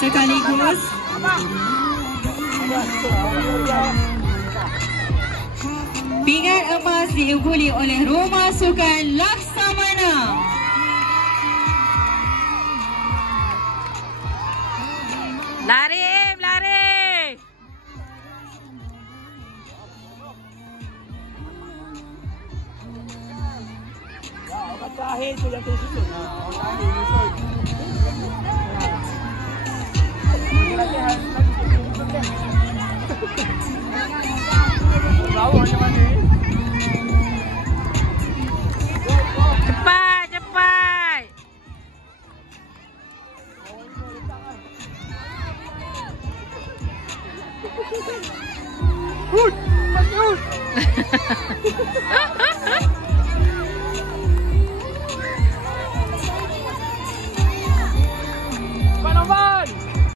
Sekaligus pingat emas diungguli oleh Rumah Sukan Laksamana. Lari, lari. Terakhir tu yang tersusun. Cepat, cepat. Good.